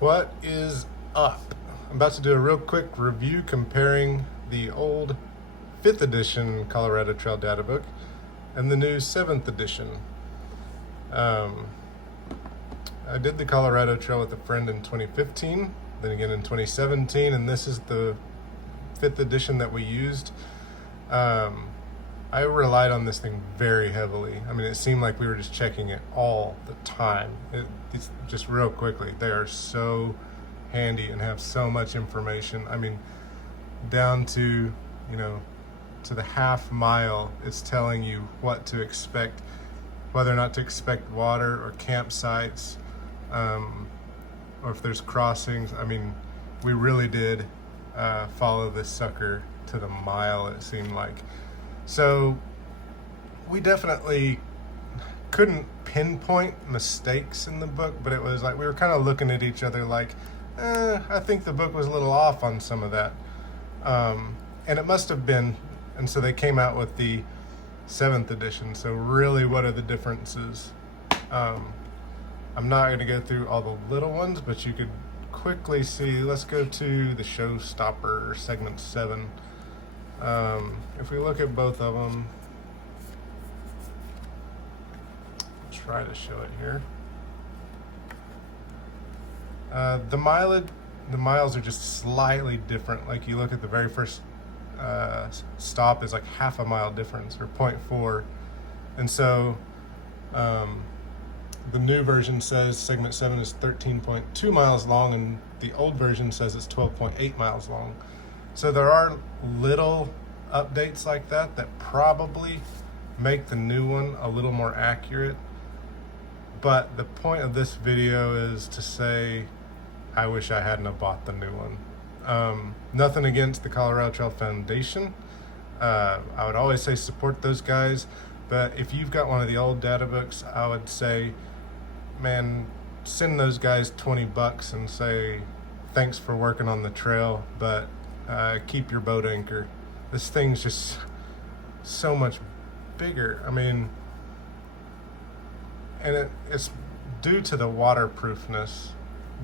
What is up? I'm about to do a real quick review comparing the old 5th edition Colorado Trail Databook and the new 7th edition. Um, I did the Colorado Trail with a friend in 2015, then again in 2017, and this is the 5th edition that we used. I relied on this thing very heavily. I mean, it seemed like we were just checking it all the time. It's just real quickly. They are so handy and have so much information. I mean, down to, to the half mile, it's telling you what to expect, whether or not to expect water or campsites, or if there's crossings. I mean, we really did follow this sucker to the mile, it seemed like. So we definitely couldn't pinpoint mistakes in the book, but it was like we were kind of looking at each other like, I think the book was a little off on some of that. And it must have been. And so they came out with the 7th edition. So really, what are the differences? I'm not going to go through all the little ones, but you could quickly see. Let's go to the showstopper, segment 7. If we look at both of them, try to show it here. The miles are just slightly different. Like you look at the very first stop is like half a mile difference, or 0.4, and so the new version says segment 7 is 13.2 miles long, and the old version says it's 12.8 miles long. So there are little updates like that that probably make the new one a little more accurate. But the point of this video is to say, I wish I hadn't have bought the new one. Nothing against the Colorado Trail Foundation. I would always say support those guys. But if you've got one of the old data books, I would say, man, send those guys $20 and say, thanks for working on the trail, but keep your boat anchor. This thing's just so much bigger. I mean, and it's due to the waterproofness,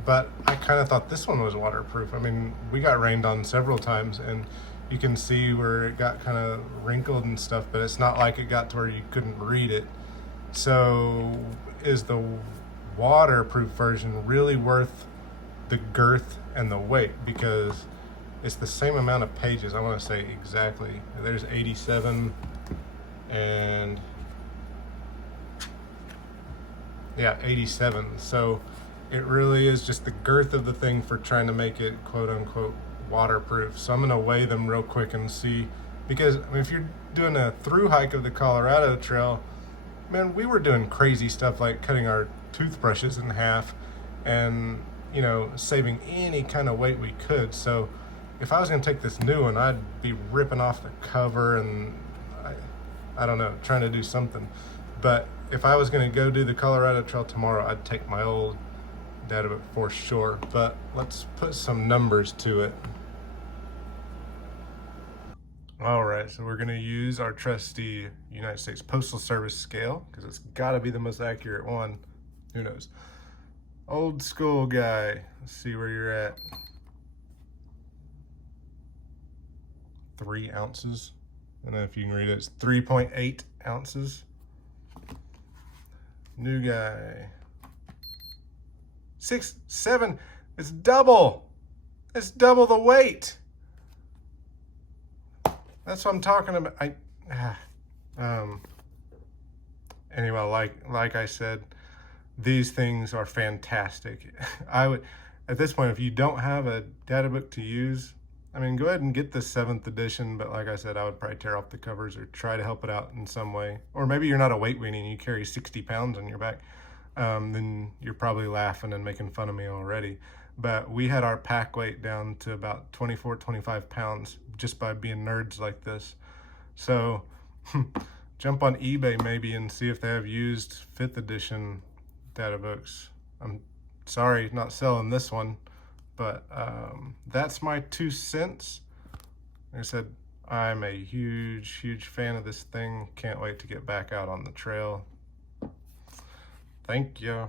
but I kind of thought this one was waterproof. I mean, we got rained on several times, and you can see where it got kind of wrinkled and stuff, but it's not like it got to where you couldn't read it. So is the waterproof version really worth the girth and the weight? Because it's the same amount of pages. I want to say exactly. There's 87 and 87. So it really is just the girth of the thing for trying to make it quote unquote waterproof. So I'm going to weigh them real quick and see, because I mean, if you're doing a through hike of the Colorado Trail, man, we were doing crazy stuff like cutting our toothbrushes in half and, saving any kind of weight we could. So if I was going to take this new one, I'd be ripping off the cover and I don't know, trying to do something. But if I was going to go do the Colorado Trail tomorrow, I'd take my old Databook for sure. But let's put some numbers to it. All right, so we're going to use our trusty United States Postal Service scale, because it's got to be the most accurate one. Who knows? Old school guy. Let's see where you're at. 3 ounces. And then if you can read it, it's 3.8 ounces. New guy. 6, 7. It's double. It's double the weight. That's what I'm talking about. Anyway, like I said, these things are fantastic. I would, at this point, if you don't have a data book to use, I mean, go ahead and get the 7th edition, but like I said, I would probably tear off the covers or try to help it out in some way. Or maybe you're not a weight weenie and you carry 60 pounds on your back. Then you're probably laughing and making fun of me already. But we had our pack weight down to about 24, 25 pounds just by being nerds like this. So jump on eBay maybe and see if they have used 5th edition data books. I'm sorry, not selling this one. But that's my 2 cents. Like I said, I'm a huge fan of this thing. Can't wait to get back out on the trail. Thank you.